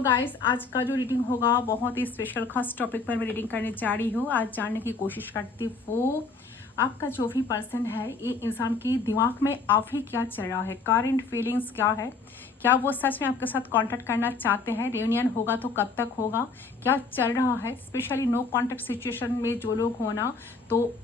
Guys, आज का जो रीडिंग होगा बहुत ही स्पेशल खास टॉपिक पर मैं रीडिंग करने जा रही हूँ। आज जानने की कोशिश करती हूँ आपका जो भी पर्सन है, ये इंसान के दिमाग में अभी क्या चल रहा है, करंट फीलिंग्स क्या है, क्या वो सच में आपके साथ कांटेक्ट करना चाहते हैं, रियूनियन होगा तो कब तक होगा, क्या चल रहा है। स्पेशली नो कांटेक्ट सिचुएशन में जो लोग होना, तो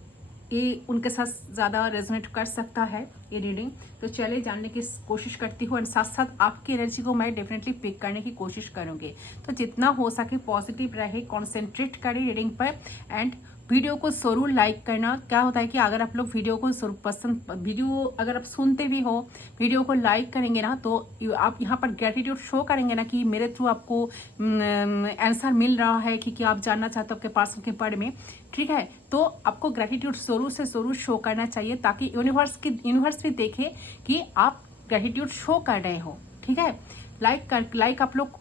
ये उनके साथ ज़्यादा रेजोनेट कर सकता है ये रीडिंग। तो चलिए जानने की कोशिश करती हूँ, और साथ साथ आपकी एनर्जी को मैं डेफिनेटली पिक करने की कोशिश करूँगी। तो जितना हो सके पॉजिटिव रहे, कॉन्सेंट्रेट करें रीडिंग पर, एंड वीडियो को ज़रूर लाइक करना। क्या होता है कि अगर आप लोग वीडियो को वीडियो अगर आप सुनते भी हो, वीडियो को लाइक करेंगे ना, तो आप यहाँ पर ग्रेटिट्यूड शो करेंगे ना कि मेरे थ्रू आपको आंसर मिल रहा है कि क्या आप जानना चाहते हो आपके पर्सन के बारे में। ठीक है, तो आपको ग्रेटिट्यूड ज़रूर से ज़रूर शो करना चाहिए, ताकि यूनिवर्स भी देखे कि आप ग्रेटिट्यूड शो कर रहे हो। ठीक है, लाइक आप लोग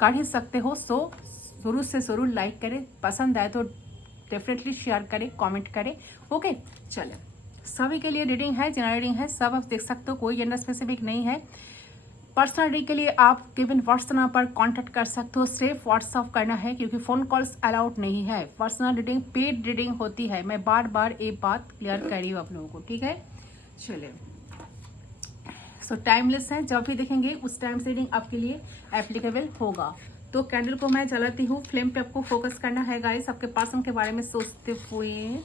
कर ही सकते हो, सो ज़रूर से ज़रूर लाइक करें, पसंद आए तो डेफिनेटली शेयर करें, कमेंट करें। ओके, चलें, सभी के लिए रीडिंग है, जनरल रीडिंग है, सब आप देख सकते हो, कोई जेंडर स्पेसिफिक नहीं है। पर्सनल रीडिंग के लिए आप गिवन व्हाट्सएप पर कांटेक्ट कर सकते हो, सिर्फ व्हाट्सएप करना है क्योंकि फ़ोन कॉल्स अलाउड नहीं है। पर्सनल रीडिंग पेड रीडिंग होती है, मैं बार बार ये बात क्लियर कर रही हूँ आप लोगों को। ठीक है, चलिए, सो टाइमलेस है, जब भी देखेंगे उस टाइम से रीडिंग आपके लिए एप्लीकेबल होगा। तो कैंडल को मैं जलाती हूँ, फ्लेम पे आपको फोकस करना है गाइस, आपके पर्सन के बारे में सोचते हुए।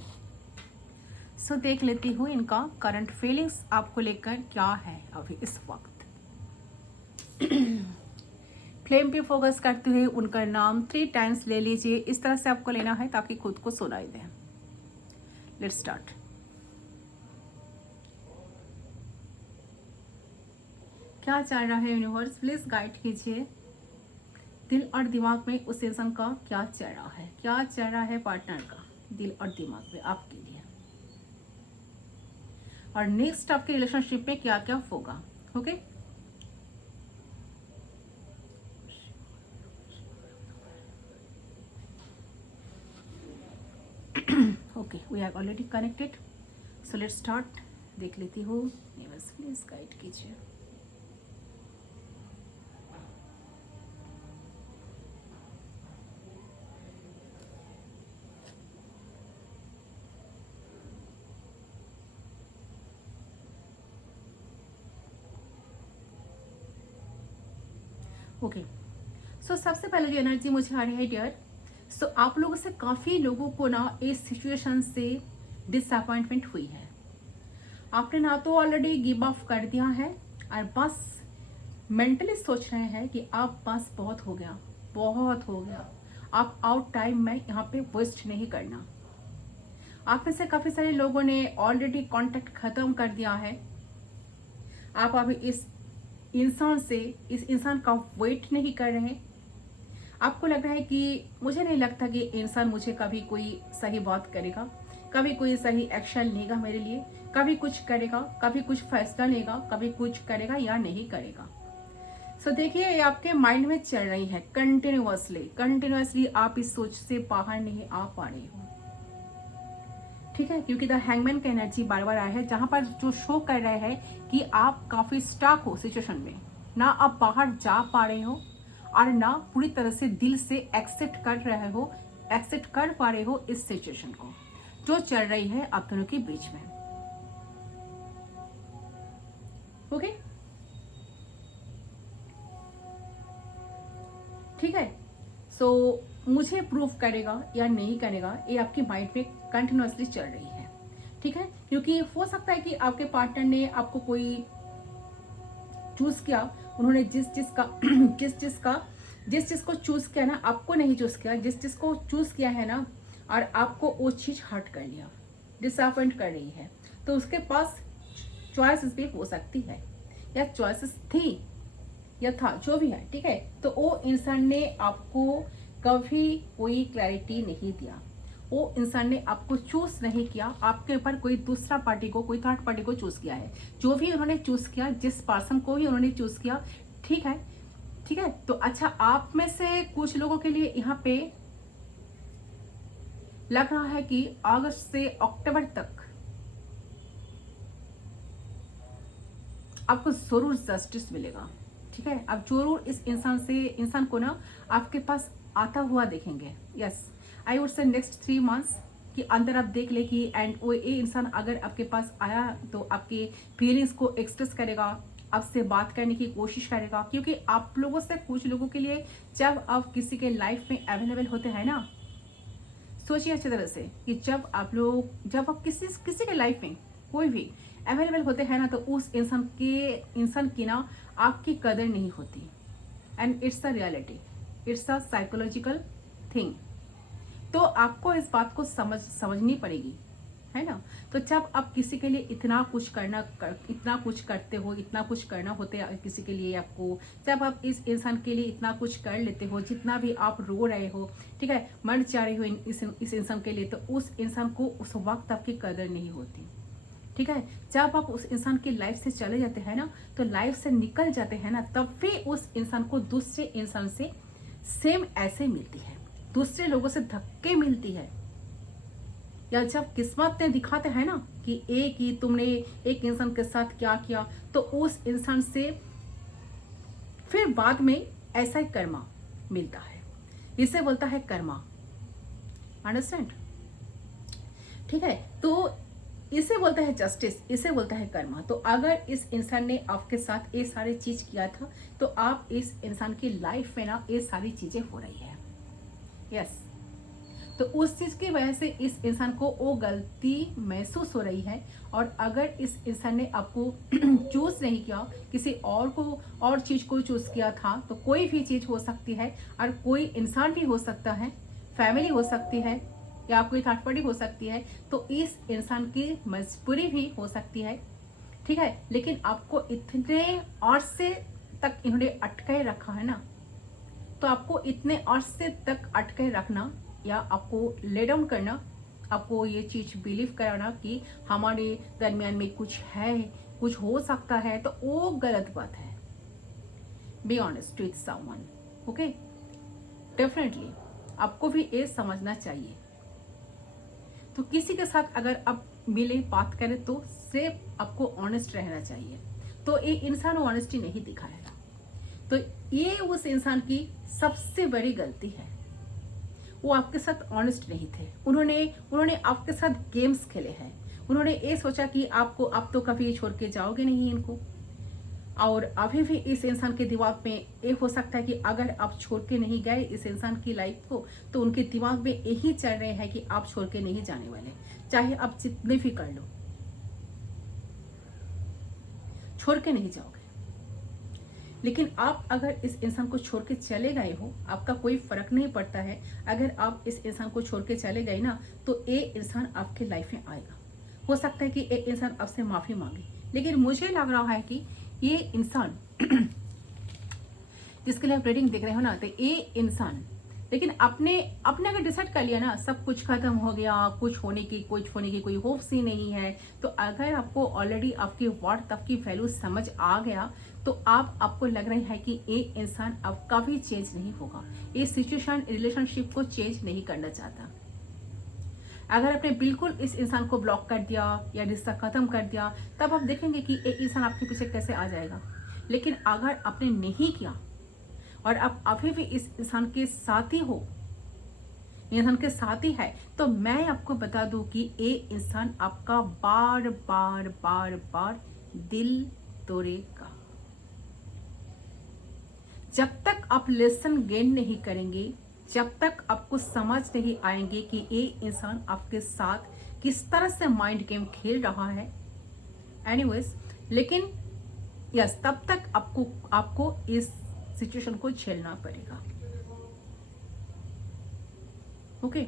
सो देख लेती हूँ इनका करंट फीलिंग्स आपको लेकर क्या है अभी इस वक्त। फ्लेम पे फोकस करते हुए उनका नाम 3 टाइम्स ले लीजिए, इस तरह से आपको लेना है ताकि खुद को सुनाई दे। Let's start. क्या चल रहा है यूनिवर्स, प्लीज गाइड कीजिए। दिल और दिमाग में उस इंसान का क्या चल रहा है, क्या चल रहा है पार्टनर का दिल और दिमाग में आपके लिए, और नेक्स्ट आपके रिलेशनशिप में क्या क्या होगा। Okay, okay, we are already connected, so let's start. देख लेती हूँ, यूनिवर्स प्लीज गाइड कीजिए। ओके, सो सबसे पहले जो एनर्जी मुझे आ रही है डियर, सो आप लोगों से काफ़ी लोगों को ना इस सिचुएशन से डिसअपॉइंटमेंट हुई है। आपने ना तो ऑलरेडी गिव अप कर दिया है, और बस मेंटली सोच रहे हैं कि आप बस बहुत हो गया, बहुत हो गया, आप आउट टाइम में यहाँ पे वेस्ट नहीं करना। आप में से काफ़ी सारे लोगों ने ऑलरेडी कांटेक्ट खत्म कर दिया है। आप अभी इस इंसान का वेट नहीं कर रहे। आपको लग रहा है कि मुझे नहीं लगता कि इंसान मुझे कभी कोई सही बात करेगा, कभी कोई सही एक्शन लेगा मेरे लिए, कभी कुछ करेगा, कभी कुछ फैसला लेगा, कभी कुछ करेगा या नहीं करेगा। सो देखिए, ये आपके माइंड में चल रही है कंटिन्यूअसली आप इस सोच से बाहर नहीं आ पा रहे हो। ठीक है, क्योंकि द हैंगमैन का एनर्जी बार बार आया है, जहां पर जो शो कर रहे हैं कि आप काफी स्टक हो सिचुएशन में, ना आप बाहर जा पा रहे हो और ना पूरी तरह से दिल से एक्सेप्ट कर पा रहे हो इस सिचुएशन को जो चल रही है आप दोनों के बीच में। ओके, ठीक है, सो मुझे प्रूव करेगा या नहीं करेगा, ये आपकी माइंड में कंटिन्यूअसली चल रही है। ठीक है, क्योंकि हो सकता है कि आपके पार्टनर ने आपको कोई चूज किया, उन्होंने जिस चीज को चूज किया ना, आपको नहीं चूज किया, जिस चीज को चूज किया है ना, और आपको वो चीज हर्ट कर लिया, डिसअपॉइंट कर रही है, तो उसके पास चॉइसेस भी हो सकती है, या चॉइसेस थी या था, जो भी है। ठीक है, तो वो इंसान ने आपको कभी कोई क्लैरिटी नहीं दिया, वो इंसान ने आपको चूज नहीं किया, आपके ऊपर कोई दूसरा पार्टी को, कोई थर्ड पार्टी को चूज किया है। जो भी उन्होंने चूज किया, जिस पर्सन को भी उन्होंने चूज किया, ठीक है, ठीक है। तो अच्छा, आप में से कुछ लोगों के लिए यहाँ पे लग रहा है कि अगस्त से अक्टूबर तक आपको जरूर जस्टिस मिलेगा। ठीक है, आप जरूर इस इंसान को ना आपके पास आता हुआ देखेंगे। Yes, I would say next 3 months कि अंदर आप देख ले कि एंड वो ये इंसान अगर आपके पास आया तो आपके फीलिंग्स को एक्सप्रेस करेगा, आपसे बात करने की कोशिश करेगा, क्योंकि आप लोगों से कुछ लोगों के लिए जब आप किसी के लाइफ में अवेलेबल होते हैं ना, सोचिए अच्छी तरह से कि जब आप किसी के लाइफ में कोई भी अवेलेबल होते हैं ना, तो उस इंसान की ना आपकी कदर नहीं होती। And it's a reality, it's a psychological thing. तो आपको इस बात को समझनी पड़ेगी, है ना। तो जब आप किसी के लिए इतना कुछ करते हो, इतना कुछ करना होते है किसी के लिए आपको, जब आप इस इंसान के लिए इतना कुछ कर लेते हो, जितना भी आप रो रहे हो, ठीक है, मर जा रहे हो इस इंसान के लिए, तो उस इंसान को उस वक्त आपकी कदर नहीं होती। ठीक है, जब आप उस इंसान की लाइफ से चले जाते हैं ना, तो लाइफ से निकल जाते हैं ना, तब भी उस इंसान को दूसरे इंसान से सेम ऐसे मिलती है, दूसरे लोगों से धक्के मिलती है। या जब किस्मत ने दिखाते हैं ना कि तुमने एक इंसान के साथ क्या किया, तो उस इंसान से फिर बाद में ऐसा ही कर्मा मिलता है। इसे बोलता है कर्मा, अंडरस्टैंड। ठीक है, तो इसे बोलता है जस्टिस, इसे बोलता है कर्मा। तो अगर इस इंसान ने आपके साथ ये सारी चीज किया था, तो आप इस इंसान की लाइफ में ना ये सारी चीजें हो रही है। यस, तो उस चीज की वजह से इस इंसान को वो गलती महसूस हो रही है। और अगर इस इंसान ने आपको चूज नहीं किया, किसी और चीज को चूज किया था, तो कोई भी चीज हो सकती है, और कोई इंसान भी हो सकता है, फैमिली हो सकती है, या कोई थर्ड पार्टी हो सकती है, तो इस इंसान की मजबूरी भी हो सकती है। ठीक है, लेकिन आपको इतने अरसे तक इन्होंने अटके रखा है ना, तो आपको इतने अरसे तक अटके रखना या आपको ले डाउन करना, आपको ये चीज बिलीव कराना कि हमारे दरमियान में कुछ है, कुछ हो सकता है, तो वो गलत बात है। Be honest with someone, okay. Definitely आपको भी ये समझना चाहिए। तो किसी के साथ अगर आप मिले, बात करें, तो सिर्फ आपको ऑनेस्ट रहना चाहिए। तो ये इंसान ऑनेस्टी नहीं दिखाएगा, तो ये उस इंसान की सबसे बड़ी गलती है। वो आपके साथ ऑनेस्ट नहीं थे, उन्होंने आपके साथ गेम्स खेले हैं। उन्होंने ये सोचा कि आप तो कभी छोड़ के जाओगे नहीं इनको। और अभी भी इस इंसान के दिमाग में ये हो सकता है कि अगर आप छोड़ के नहीं गए इस इंसान की लाइफ को, तो उनके दिमाग में यही चल रहे हैं कि आप छोड़ के नहीं जाने वाले, चाहे आप जितने भी कर लो, छोड़ के नहीं जाओगे। लेकिन आप अगर इस इंसान को छोड़ के चले गए हो, आपका कोई फर्क नहीं पड़ता है। अगर आप इस इंसान को छोड़ के चले गए ना, तो ये इंसान आपके लाइफ में आएगा। हो सकता है कि ये इंसान आपसे माफी मांगे, लेकिन मुझे लग रहा है कि ये इंसान जिसके लिए आप रीडिंग देख रहे हो ना, तो ये इंसान, लेकिन आपने अगर डिसाइड कर लिया ना, सब कुछ खत्म हो गया, कुछ होने की कोई होप्स ही नहीं है, तो अगर आपको ऑलरेडी आपकी वर्थ, आपकी वैल्यू समझ आ गया, तो आपको लग रहा है कि ये इंसान अब कभी चेंज नहीं होगा, ये सिचुएशन रिलेशनशिप को चेंज नहीं करना चाहता। अगर आपने बिल्कुल इस इंसान को ब्लॉक कर दिया या रिश्ता खत्म कर दिया, तब आप देखेंगे कि ये इंसान आपके पीछे कैसे आ जाएगा। लेकिन अगर आपने नहीं किया और आप अभी भी इस इंसान के साथ ही हो, इंसान के साथ ही है, तो मैं आपको बता दूं कि ये इंसान आपका बार बार बार बार दिल तोड़ेगा। जब तक आप लेसन गेन नहीं करेंगे, जब तक आपको समझ नहीं आएंगे कि ये इंसान आपके साथ किस तरह से माइंड गेम खेल रहा है, एनीवेज, लेकिन यस, तब तक आपको इस सिचुएशन को झेलना पड़ेगा। Okay,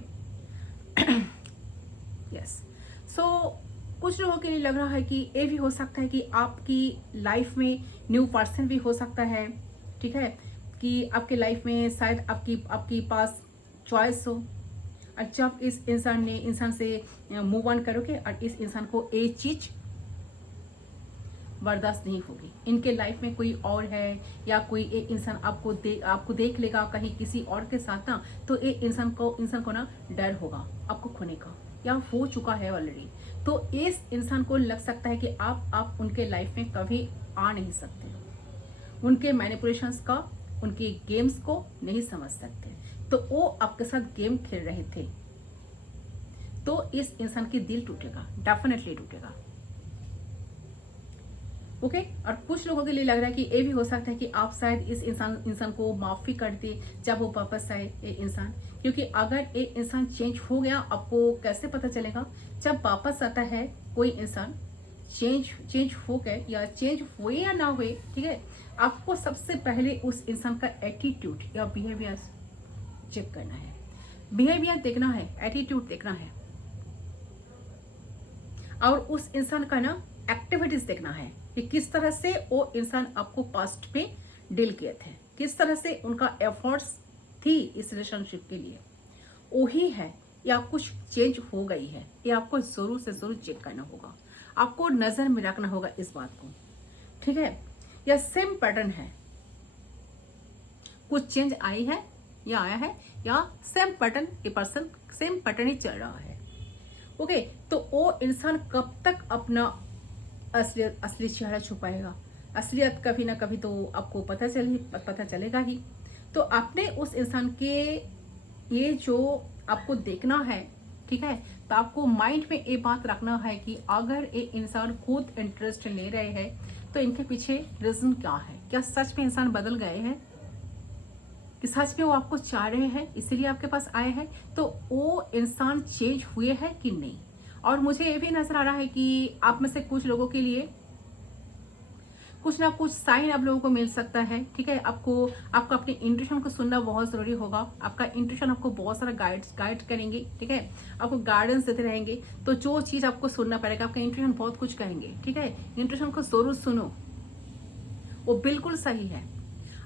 yes. सो कुछ लोगों के लिए लग रहा है कि ये भी हो सकता है कि आपकी लाइफ में न्यू पर्सन भी हो सकता है। ठीक है, कि आपके लाइफ में शायद आपकी पास चॉइस हो, और जब इस इंसान से मूव ऑन करोगे और इस इंसान को एक चीज बर्दाश्त नहीं होगी, इनके लाइफ में कोई और है, या कोई एक इंसान आपको देख लेगा कहीं किसी और के साथ ना, तो एक इंसान को ना डर होगा आपको खोने का, या हो चुका है ऑलरेडी। तो इस इंसान को लग सकता है कि आप उनके लाइफ में कभी आ नहीं सकते। उनके मैनिपुलेशंस का, उनके गेम्स को नहीं समझ सकते, तो वो आपके साथ गेम खेल रहे थे, तो इस इंसान की दिल टूटेगा, डेफिनेटली टूटेगा। ओके और कुछ लोगों के लिए लग रहा है कि ये भी हो सकता है कि आप शायद इस इंसान को माफ़ी कर दे जब वो वापस आए ये इंसान, क्योंकि अगर ये इंसान चेंज हो गया, आपको कैसे पता चलेगा? जब वापस आता है कोई इंसान चेंज हो गए या चेंज हुए या ना हुए, ठीक है, आपको सबसे पहले उस इंसान का एटीट्यूड या बिहेवियर चेक करना है, बिहेवियर देखना है, एटीट्यूड देखना है, और उस इंसान का ना एक्टिविटीज देखना है कि किस तरह से वो इंसान आपको पास्ट में डील किए थे, किस तरह से उनका एफर्ट्स थी इस रिलेशनशिप के लिए, वही है या कुछ चेंज हो गई है, ये आपको जरूर से जरूर चेक करना होगा, आपको नजर में रखना होगा इस बात को, ठीक है। या सेम पैटर्न है, कुछ चेंज आई है या आया है, या सेम पैटर्न ये पर्सन सेम पैटर्न ही चल रहा है। ओके तो वो इंसान कब तक अपना असली चेहरा छुपाएगा? असलियत कभी ना कभी तो आपको पता चलेगा ही। तो आपने उस इंसान के ये जो आपको देखना है, ठीक है, तो आपको माइंड में ये बात रखना है कि अगर ये इंसान खुद इंटरेस्ट ले रहे हैं तो इनके पीछे रीजन क्या है? क्या सच में इंसान बदल गए हैं कि सच में वो आपको चाह रहे हैं इसीलिए आपके पास आए हैं? तो वो इंसान चेंज हुए हैं कि नहीं? और मुझे ये भी नजर आ रहा है कि आप में से कुछ लोगों के लिए कुछ ना कुछ साइन आप लोगों को मिल सकता है, ठीक है। आपको अपने इंट्यूशन को सुनना बहुत जरूरी होगा। आपका इंट्यूशन आपको बहुत सारा गाइड करेंगे, ठीक है, आपको गाइडेंस देते रहेंगे। तो जो चीज आपको सुनना पड़ेगा, आपका इंट्यूशन बहुत कुछ कहेंगे, ठीक है। इंट्यूशन को जरूर सुनो, वो बिल्कुल सही है।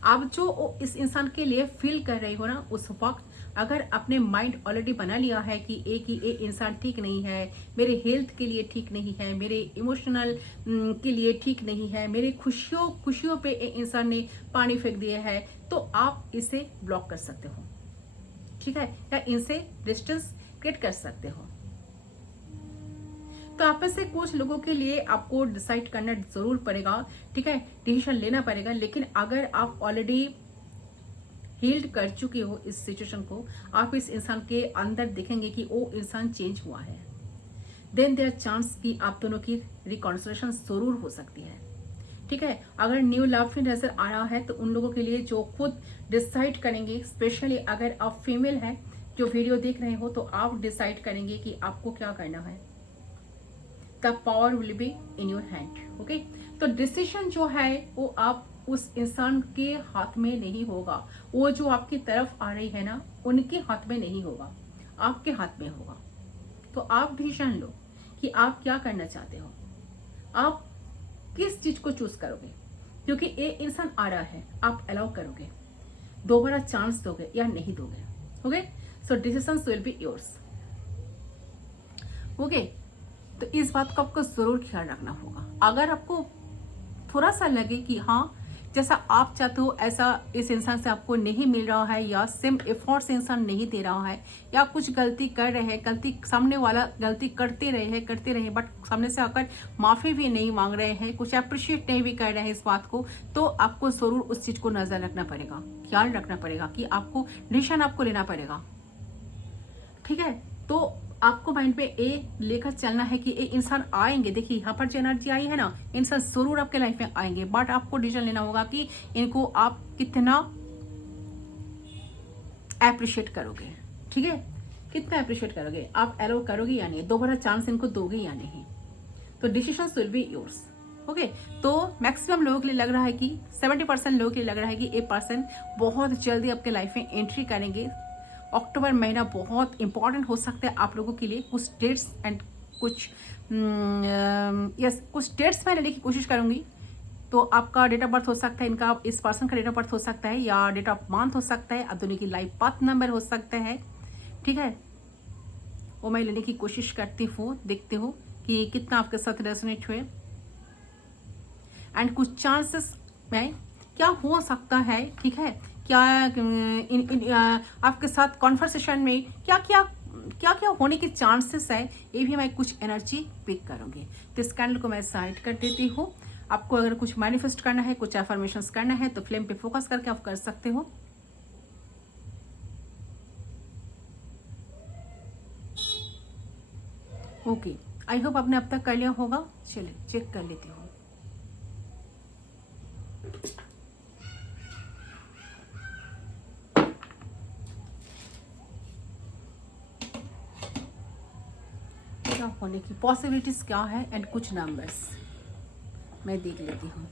आप जो इस इंसान के लिए फील कर रहे हो ना, उस वक्त अगर आपने माइंड ऑलरेडी बना लिया है कि एक इंसान ठीक नहीं है, मेरे हेल्थ के लिए ठीक नहीं है, मेरे इमोशनल के लिए ठीक नहीं है, मेरे खुशियों पे एक इंसान ने पानी फेंक दिया है, तो आप इसे ब्लॉक कर सकते हो, ठीक है, या इनसे डिस्टेंस क्रिएट कर सकते हो। तो आप में से कुछ लोगों के लिए आपको डिसाइड करना जरूर पड़ेगा, ठीक है, डिसीजन लेना पड़ेगा। लेकिन अगर आप ऑलरेडी हील्ड कर चुके हो इस सिचुएशन को, आप इस इंसान के अंदर देखेंगे कि वो इंसान चेंज हुआ है, देन देयर चांस कि आप दोनों की रिकॉन्सिलेशन जरूर हो सकती है, ठीक है। अगर न्यू लव भी नजर आ रहा है तो उन लोगों के लिए जो खुद डिसाइड करेंगे, स्पेशली अगर आप फीमेल हैं जो वीडियो देख रहे हो, तो आप डिसाइड करेंगे कि आपको क्या करना है। The power will be in your hand, okay. तो डिसीजन जो है वो आप उस इंसान के हाथ में नहीं होगा, वो जो आपकी तरफ आ रही है ना, उनके हाथ में नहीं होगा, आपके हाथ में होगा। तो आप डिसीजन लो कि आप क्या करना चाहते हो, आप किस चीज को चूज करोगे, क्योंकि ये इंसान आ रहा है, आप अलाउ करोगे, दोबारा चांस दोगे या नहीं दोगे, okay. So decisions will be yours, okay. तो इस बात का आपको जरूर ख्याल रखना होगा। अगर आपको थोड़ा सा लगे कि हाँ जैसा आप चाहते हो ऐसा इस इंसान से आपको नहीं मिल रहा है, या सेम एफर्ट्स इंसान नहीं दे रहा है, या कुछ गलती कर रहे हैं, गलती सामने वाला गलती करते रहे बट सामने से आकर माफ़ी भी नहीं मांग रहे हैं, कुछ अप्रिशिएट नहीं भी कर रहे हैं इस बात को, तो आपको जरूर उस चीज़ को नज़र रखना पड़ेगा, ख्याल रखना पड़ेगा कि आपको डिसीजन आपको लेना पड़ेगा, ठीक है। तो आपको माइंड पे ए लेकर चलना है कि ये इंसान आएंगे। देखिए यहाँ पर जो एनर्जी आई है ना, इंसान जरूर आपके लाइफ में आएंगे, बट आपको डिसीजन लेना होगा कि इनको आप कितना अप्रिशिएट करोगे, ठीक है, कितना अप्रिशिएट करोगे, आप अलाउ करोगे या नहीं, दोबारा चांस इनको दोगे या नहीं। तो decision will be yours, okay. तो मैक्सिमम लोगों के लिए लग रहा है कि 70% लोगों के लिए लग रहा है कि ये पर्सन बहुत जल्दी आपके लाइफ में एंट्री करेंगे। अक्टूबर महीना बहुत इंपॉर्टेंट हो सकता है आप लोगों के लिए। कुछ डेट्स एंड कुछ डेट्स मैं लेने की कोशिश करूंगी। तो आपका डेट ऑफ बर्थ हो सकता है, इनका इस पर्सन का डेट ऑफ बर्थ हो सकता है, या डेट ऑफ मंथ हो सकता है, अब दोनों की लाइफ पाथ नंबर हो सकता है, ठीक है। वो मैं लेने की कोशिश करती हूँ, देखते हो कि कितना आपके साथ रेजोनेट हुए। एंड कुछ चांसेस में क्या हो सकता है, ठीक है, क्या आपके साथ कॉन्वर्सेशन में क्या क्या होने के चांसेस है, ये भी मैं कुछ एनर्जी पिक करूंगी। तो इस कैंडल को मैं साइड कर देती हूँ। आपको अगर कुछ मैनिफेस्ट करना है, कुछ एफर्मेशंस करना है तो फ्लेम पे फोकस करके आप कर सकते हो। ओके, आई होप आपने अब तक कर लिया होगा। चलिए चेक कर लेती हूँ। क्या होने की पॉसिबिलिटीज क्या है एंड कुछ नंबर्स मैं देख लेती हूँ।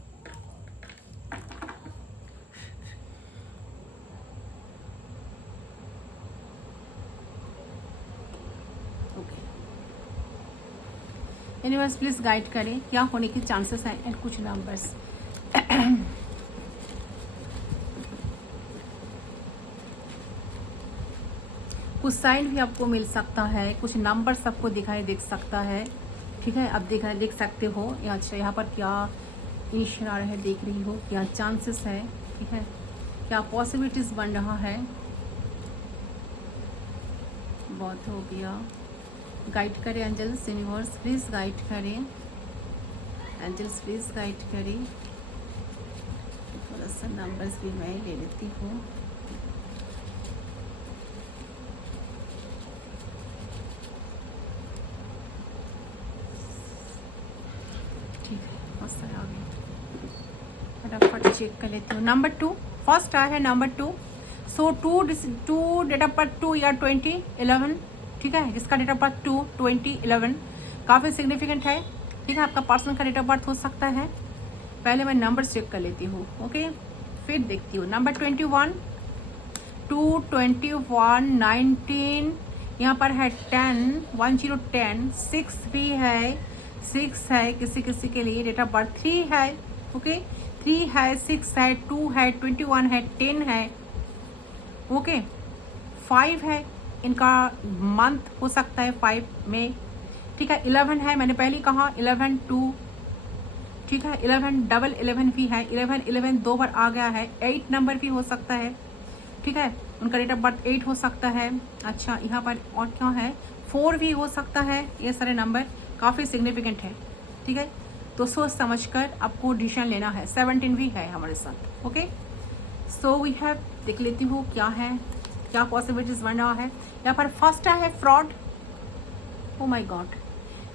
ओके, यूनिवर्स प्लीज गाइड करें क्या होने की चांसेस हैं एंड कुछ नंबर्स। कुछ साइन भी आपको मिल सकता है, कुछ नंबर्स आपको दिखाई देख सकता है। ठीक है, अब देख सकते हो। अच्छा, यहाँ पर क्या इनिशियल आ रहा है देख रही हो, क्या चांसेस है। ठीक है, क्या पॉसिबिलिटीज बन रहा है। बहुत हो गया। गाइड करें एंजल्स, यूनिवर्स प्लीज गाइड करें, एंजल्स प्लीज गाइड करें। थोड़ा सा नंबर्स भी मैं ले लेती हूँ। ठीक है, बहुत सारा आ गया, फटाफट चेक कर लेती हूँ। नंबर 2 फर्स्ट आया है, number 2। So 2 date of birth 2 या 2011। ठीक है, जिसका डेट ऑफ बर्थ 2 2011 काफ़ी सिग्निफिकेंट है। ठीक है, आपका पर्सन का डेट ऑफ बर्थ हो सकता है। पहले मैं नंबर चेक कर लेती हूँ। ओके, फिर देखती हूँ। नंबर 21 2 21 19, यहाँ पर है 10 10 6 भी है, 6 है किसी किसी के लिए। डेट ऑफ बर्थ 3 है। ओके, 3 है, 6 है, 2 है, 21 है, 10 है। ओके, 5 है, इनका मंथ हो सकता है 5 में। ठीक है, 11 है, मैंने पहले कहा 11 2। ठीक है, 11 डबल 11 भी है, 11 2 बार आ गया है। 8 नंबर भी हो सकता है। ठीक है, उनका डेट ऑफ बर्थ 8 हो सकता है। अच्छा, यहाँ पर और क्या है, 4 भी हो सकता है। ये सारे नंबर काफ़ी सिग्निफिकेंट है। ठीक है, तो सोच समझ कर आपको डिसीजन लेना है। 17 भी है हमारे साथ। ओके, सो वी हैव देख लेती हूँ क्या है, क्या पॉसिबिलिटीज बन रहा है। यहाँ पर फर्स्ट है फ्रॉड। ओ माय गॉड,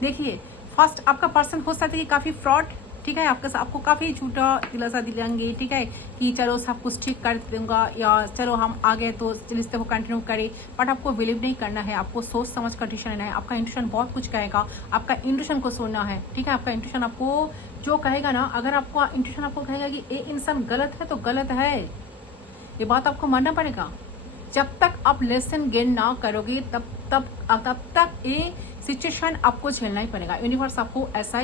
देखिए फर्स्ट आपका पर्सन हो सकता है कि काफ़ी फ्रॉड। ठीक है, आपको काफ़ी झूठा दिलासा दिलाएंगे। ठीक है, कि चलो सब कुछ ठीक कर दूंगा, या चलो हम आ गए तो रिश्ते को कंटिन्यू करें। बट आपको बिलीव नहीं करना है, आपको सोच समझ कर डिसीजन लेना है। आपका इंट्यूशन बहुत कुछ कहेगा, आपका इंट्यूशन को सुनना है। ठीक है, आपका इंट्यूशन आपको जो कहेगा ना, अगर आपका इंट्यूशन आपको कहेगा कि ये इंसान गलत है तो गलत है, ये बात आपको मानना पड़ेगा। जब तक आप लेसन गेन ना करोगे तब तक ये सिचुएशन आपको झेलना ही पड़ेगा। यूनिवर्स आपको ऐसा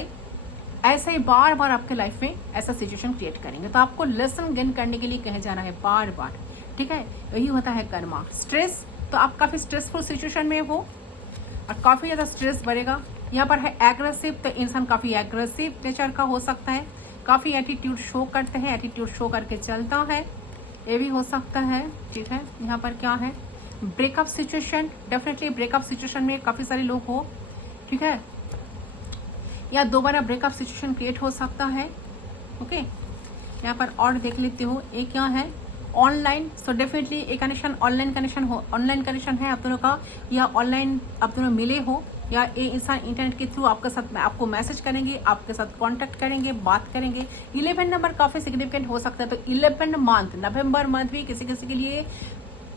ही बार बार आपके लाइफ में ऐसा सिचुएशन क्रिएट करेंगे। तो आपको लेसन गेन करने के लिए कहे जाना है बार बार। ठीक है, यही होता है कर्मा। स्ट्रेस, तो आप काफ़ी स्ट्रेसफुल सिचुएशन में हो और काफ़ी ज़्यादा स्ट्रेस बढ़ेगा। यहाँ पर है एग्रेसिव, तो इंसान काफ़ी एग्रेसिव नेचर का हो सकता है, काफ़ी एटीट्यूड शो करते हैं, एटीट्यूड शो करके चलता है, ये भी हो सकता है। ठीक है, यहाँ पर क्या है, breakup situation. Definitely breakup situation में काफ़ी सारे लोग हो। ठीक है, या दोबारा ब्रेकअप सिचुएशन क्रिएट हो सकता है। ओके, यहाँ पर और देख लेती हूँ ये क्या है, ऑनलाइन। सो डेफिनेटली एक कनेक्शन ऑनलाइन कनेक्शन है आप दोनों का, या ऑनलाइन आप दोनों मिले हो, या ये इंसान इंटरनेट के थ्रू आपके साथ आपको मैसेज करेंगे, आपके साथ कांटेक्ट करेंगे, बात करेंगे। 11 नंबर काफ़ी सिग्निफिकेंट हो सकता है। तो 11 मंथ, नवंबर मंथ भी किसी किसी के लिए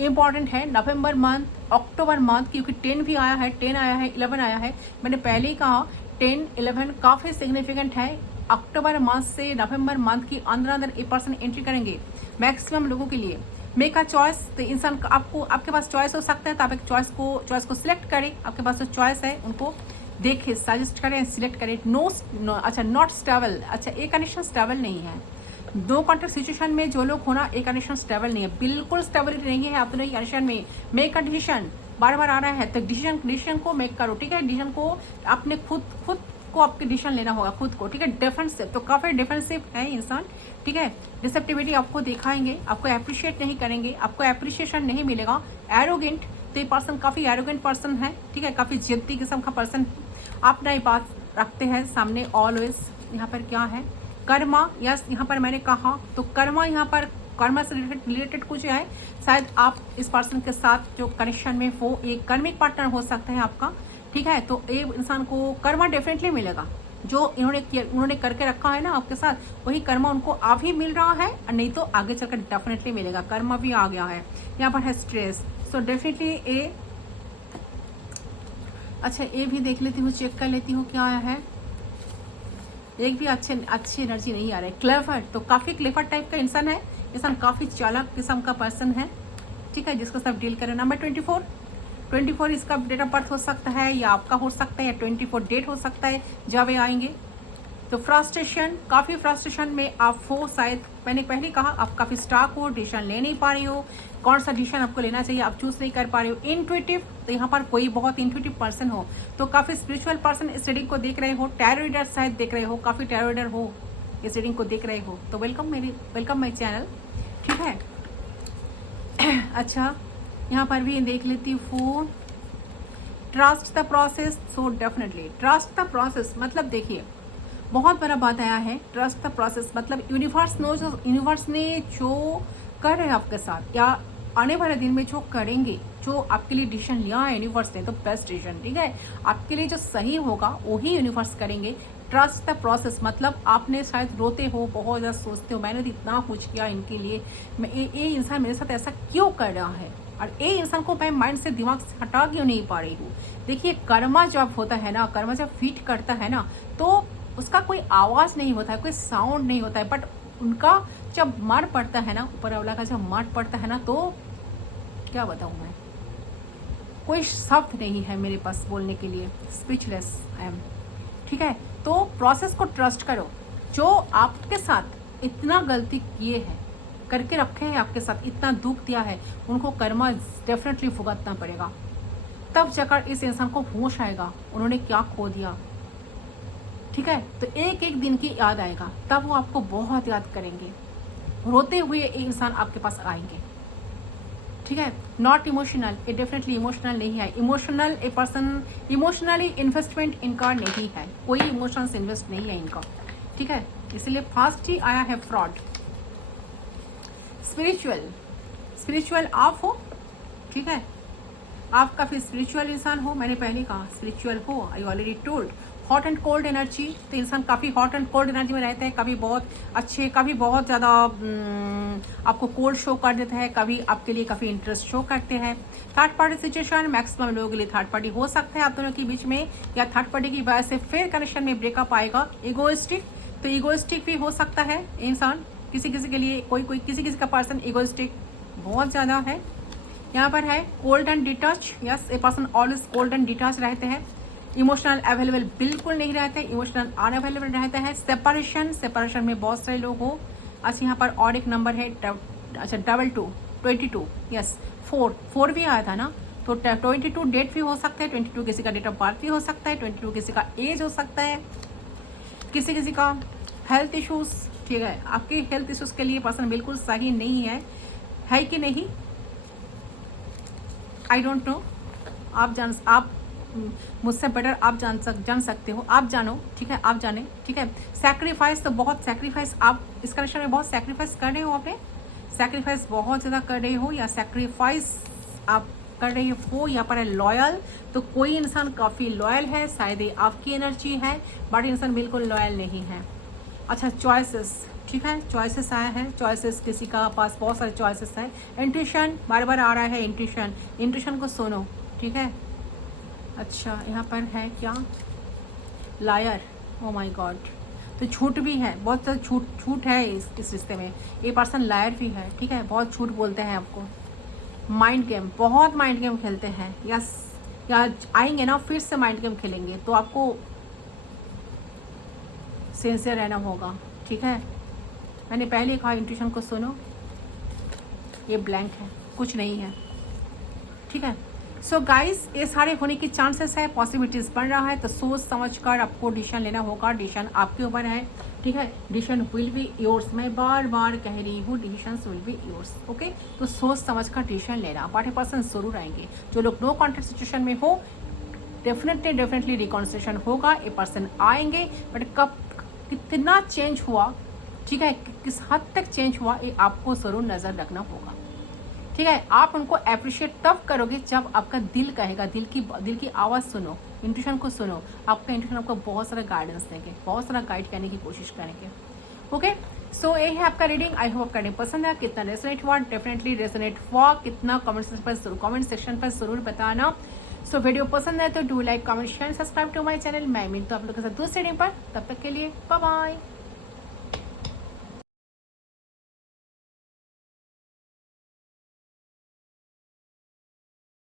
इम्पॉर्टेंट है। नवंबर मंथ, अक्टूबर मंथ, क्योंकि 10 भी आया है, 10 आया है, 11 आया है। मैंने पहले ही कहा 10 11 काफ़ी सिग्निफिकेंट है। अक्टूबर मंथ से नवंबर मंथ की अंदर ये पर्सन एंट्री करेंगे मैक्सिमम लोगों के लिए। मेक अ चॉइस, तो इंसान आपके पास चॉइस हो सकता है, तो आप एक चॉइस को सिलेक्ट करें। आपके पास जो चॉइस है उनको देखें, सजेस्ट करें, सिलेक्ट करें। अच्छा, नॉट स्टेबल। अच्छा, एक कनेक्शन स्टेबल नहीं है। दो कॉन्ट्रैक्ट सिचुएशन में जो लोग होना, एक कनेक्शन स्टेबल नहीं है, बिल्कुल स्टेबिलिटी नहीं है आप दोनों की कनेक्शन में। मेक अ डिसीजन बार बार आ रहा है, तो डिसीजन को मेक करो। ठीक है, डिसीजन को अपने खुद को आपके डिसीजन लेना होगा खुद को। ठीक है, डिफेंसिव, तो काफ़ी डिफेंसिव है इंसान। ठीक है, रिसेप्टिविटी आपको दिखाएंगे, आपको अप्रिशिएट नहीं करेंगे, आपको अप्रिशिएशन नहीं मिलेगा। एरोगेंट, तो ये पर्सन काफ़ी एरोगेंट पर्सन है। ठीक है, काफ़ी जिद्दी किस्म का पर्सन, अपना ही बात रखते हैं सामने ऑलवेज। यहाँ पर क्या है, कर्मा, यस यहाँ पर मैंने कहा तो कर्मा, यहाँ पर कर्मा से रिलेटेड कुछ है। शायद आप इस पर्सन के साथ जो कनेक्शन में वो एक कर्मिक पार्टनर हो सकता है आपका, ठीक है। तो ये इंसान को कर्मा डेफिनेटली मिलेगा, जो उन्होंने करके रखा है ना आपके साथ, वही कर्मा उनको अभी मिल रहा है, और नहीं तो आगे चलकर डेफिनेटली मिलेगा। कर्मा भी आ गया है यहाँ पर है स्ट्रेस, सो डेफिनेटली ए। अच्छा ये भी देख लेती हूँ, चेक कर लेती हूँ क्या आया है। एक भी अच्छी एनर्जी नहीं आ रहा है। क्लेवर, तो काफ़ी क्लेवर टाइप का इंसान है, इंसान काफ़ी चालाक किस्म का पर्सन है, ठीक है, जिसको सब डील करें। नंबर 24 इसका डेट ऑफ बर्थ हो सकता है या आपका हो सकता है, या 24 डेट हो सकता है जब ये आएंगे। तो फ्रस्ट्रेशन, काफ़ी फ्रस्ट्रेशन में आप हो, शायद मैंने पहले कहा आप काफ़ी स्टाक हो, डिसीजन ले नहीं पा रही हो, कौन सा डिसीजन आपको लेना चाहिए आप चूज़ नहीं कर पा रहे हो। इंट्यूटिव, तो यहाँ पर कोई बहुत इंट्यूटिव पर्सन हो, तो काफ़ी स्पिरिचुअल पर्सन इस रीडिंग को देख रहे हो। टैरो रीडर शायद देख रहे हो, काफ़ी टैरो रीडर हो इस रीडिंग को देख रहे हो, तो वेलकम माई चैनल, ठीक है। अच्छा यहाँ पर भी देख लेती हूँ, trust the process, so definitely trust the process, मतलब देखिए बहुत बड़ा बात आया है। ट्रस्ट द प्रोसेस मतलब यूनिवर्स ने जो कर रहे हैं आपके साथ, या आने वाले दिन में जो करेंगे, जो आपके लिए डिसीजन लिया है यूनिवर्स ने, तो बेस्ट डिसीजन, ठीक है, आपके लिए जो सही होगा वही यूनिवर्स करेंगे। ट्रस्ट द प्रोसेस मतलब आपने शायद रोते हो, बहुत ज़्यादा सोचते हो, मैंने तो इतना कुछ किया इनके लिए, मैं ये इंसान मेरे साथ ऐसा क्यों कर रहा है, और ये इंसान को मैं माइंड से, दिमाग से हटा क्यों नहीं पा रही हूँ। देखिए कर्मा जब होता है ना, कर्मा जब फिट करता है ना, तो उसका कोई आवाज़ नहीं होता है, कोई साउंड नहीं होता है, बट उनका जब मार पड़ता है ना, ऊपर वाला का जब मार पड़ता है ना, तो क्या बताऊँ मैं, कोई शब्द नहीं है मेरे पास बोलने के लिए, स्पीचलेस आई एम, ठीक है। तो प्रोसेस को ट्रस्ट करो, जो आपके साथ इतना गलती किए हैं, करके रखे हैं आपके साथ, इतना दुख दिया है, उनको कर्मा डेफिनेटली भुगतना पड़ेगा। तब जाकर इस इंसान को होश आएगा उन्होंने क्या खो दिया, ठीक है। तो एक एक दिन की याद आएगा, तब वो आपको बहुत याद करेंगे, रोते हुए एक इंसान आपके पास आएंगे, ठीक है। नॉट इमोशनल, ये डेफिनेटली इमोशनल नहीं है। Emotional a person, emotionally investment इनका नहीं है, कोई इमोशंस इन्वेस्ट नहीं है इनका, ठीक है। इसलिए फास्ट ही आया है फ्रॉड। स्पिरिचुअल आप हो, ठीक है, आप काफ़ी स्पिरिचुअल इंसान हो, मैंने पहले कहा स्पिरिचुअल हो, I already told. Hot and cold energy, तो इंसान काफ़ी हॉट एंड कोल्ड एनर्जी में रहते हैं, कभी बहुत अच्छे, कभी बहुत ज़्यादा आपको कोल्ड शो कर देता है, कभी आपके लिए काफ़ी इंटरेस्ट शो करते हैं। थर्ड पार्टी सिचुएशन, मैक्सिमम लोगों के लिए थर्ड पार्टी हो सकता है आप दोनों के बीच में, या थर्ड पार्टी की वजह से फिर कनेक्शन में ब्रेकअप आएगा। ईगोइस्टिक, तो ईगोइस्टिक भी हो सकता है इंसान, किसी के लिए, कोई किसी का पर्सन ईगोइस्टिक बहुत ज़्यादा है। यहाँ पर है cold and detach, yes a person always cold and detach रहते हैं। इमोशनल अवेलेबल बिल्कुल नहीं रहते, इमोशनल अनअवेलेबल रहता है। सेपरेशन में बहुत सारे लोग हो। अच्छा यहाँ पर और एक नंबर है, अच्छा 22, यस 4 भी आया था ना, तो 22 डेट भी हो सकता है, 22 किसी का डेट ऑफ बर्थ भी हो सकता है, 22 किसी का एज हो सकता है, किसी का हेल्थ इश्यूज, ठीक है। आपके हेल्थ इश्यूज के लिए पर्सन बिल्कुल सही नहीं है कि नहीं, आई डोंट नो, आप मुझसे बेटर आप जान सकते हो, आप जानो, ठीक है, आप जाने, ठीक है। सैक्रिफाइस, तो बहुत सैक्रिफाइस आप इस कनेक्शन में बहुत सैक्रिफाइस कर रहे हो, आपने सैक्रिफाइस बहुत ज़्यादा कर रहे हो, या सैक्रिफाइस आप कर रहे हो। यहाँ पर है लॉयल, तो कोई इंसान काफ़ी लॉयल है, शायद ये आपकी एनर्जी है, बट इंसान बिल्कुल लॉयल नहीं है। अच्छा चॉइसेस, ठीक है, चॉइसेस आया है, चॉइसेस किसी का पास बहुत सारे चॉइसेस है। इंट्यूशन बार बार आ रहा है, इंट्यूशन को सुनो, ठीक है। अच्छा यहाँ पर है क्या, लायर, ओ माय गॉड, तो झूठ भी है, बहुत ज़्यादा झूठ है इस रिश्ते में, ये पर्सन लायर भी है, ठीक है, बहुत झूठ बोलते हैं आपको। माइंड गेम, बहुत माइंड गेम खेलते हैं, या आएंगे ना फिर से माइंड गेम खेलेंगे, तो आपको सिंसियर रहना होगा, ठीक है। मैंने पहले कहा इंट्यूशन को सुनो, ये ब्लैंक है, कुछ नहीं है, ठीक है। सो गाइस ये सारे होने की चांसेस है, पॉसिबिलिटीज़ बन रहा है, तो सोच समझ कर आपको डिसीजन लेना होगा, डिसीजन आपके ऊपर है, ठीक है। डिसीजन विल बी योर्स, मैं बार बार कह रही हूँ, decision will be yours, okay. तो सोच समझ कर डिसीजन लेना, बट ए पर्सन जरूर आएंगे, जो लोग नो कॉन्टैक्ट सिचुएशन में हो, डेफिनेटली रिकॉन्सिलेशन होगा, ए पर्सन आएंगे, बट कब कितना चेंज हुआ, ठीक है, किस हद तक चेंज हुआ, ये आपको ज़रूर नज़र रखना होगा। ठीक है, आप उनको अप्रिशिएट तब करोगे जब आपका दिल कहेगा, दिल की आवाज़ सुनो, इंट्यूशन को सुनो। आपका इंट्यूशन आपको बहुत सारा गाइडेंस देंगे, बहुत सारा गाइड करने की कोशिश करेंगे। ओके, सो ये है आपका रीडिंग। आई होप आपका रीडिंग पसंद है। कितना रेजोनेट हुआ, डेफिनेटली रेजोनेट हुआ, कितना कमेंट सेक्शन पर ज़रूर बताना। सो वीडियो पसंद है तो do like, comment, share, subscribe to my channel. मैं मिलता हूँ आप लोगों के साथ दूसरे रीडिंग पर, तब तक के लिए बाय बाय।